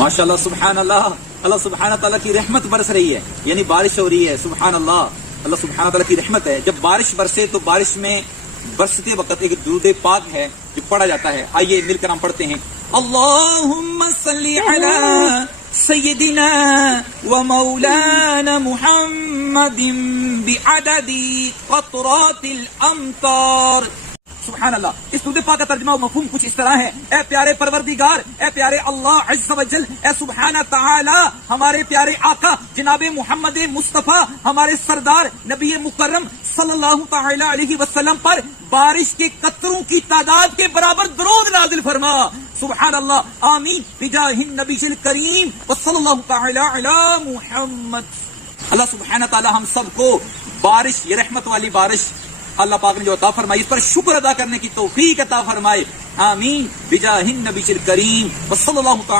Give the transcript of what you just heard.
ماشاءاللہ سبحان اللہ، اللہ سبحانہ تعالیٰ کی رحمت برس رہی ہے، یعنی بارش ہو رہی ہے. سبحان اللہ، اللہ سبحانہ تعالیٰ کی رحمت ہے. جب بارش برسے تو بارش میں برستے وقت ایک درود پاک ہے جو پڑھا جاتا ہے. آئیے مل کر ہم پڑھتے ہیں. اللہم صلی علی سیدنا و مولانا محمد بعدد قطرات الامطار. سبحان اللہ. اس درود پاک کا ترجمہ و مفہوم کچھ اس طرح ہے: اے پیارے پروردگار، اے پیارے اللہ عز و جل، اے سبحانہ تعالی، ہمارے پیارے آقا جناب محمد مصطفیٰ، ہمارے سردار نبی مکرم صلی اللہ تعالی علیہ وسلم پر بارش کے قطروں کی تعداد کے برابر درود نازل فرما. سبحان اللہ. آمین بجاہ النبی الکریم وصلی اللہ تعالی علی محمد. اللہ سبحانہ تعالی ہم سب کو بارش، یہ رحمت والی بارش اللہ پاک نے جو عطا فرمائی، اس پر شکر ادا کرنے کی توفیق عطا فرمائے. آمین بجاہ النبی الکریم وصلی اللہ تعالی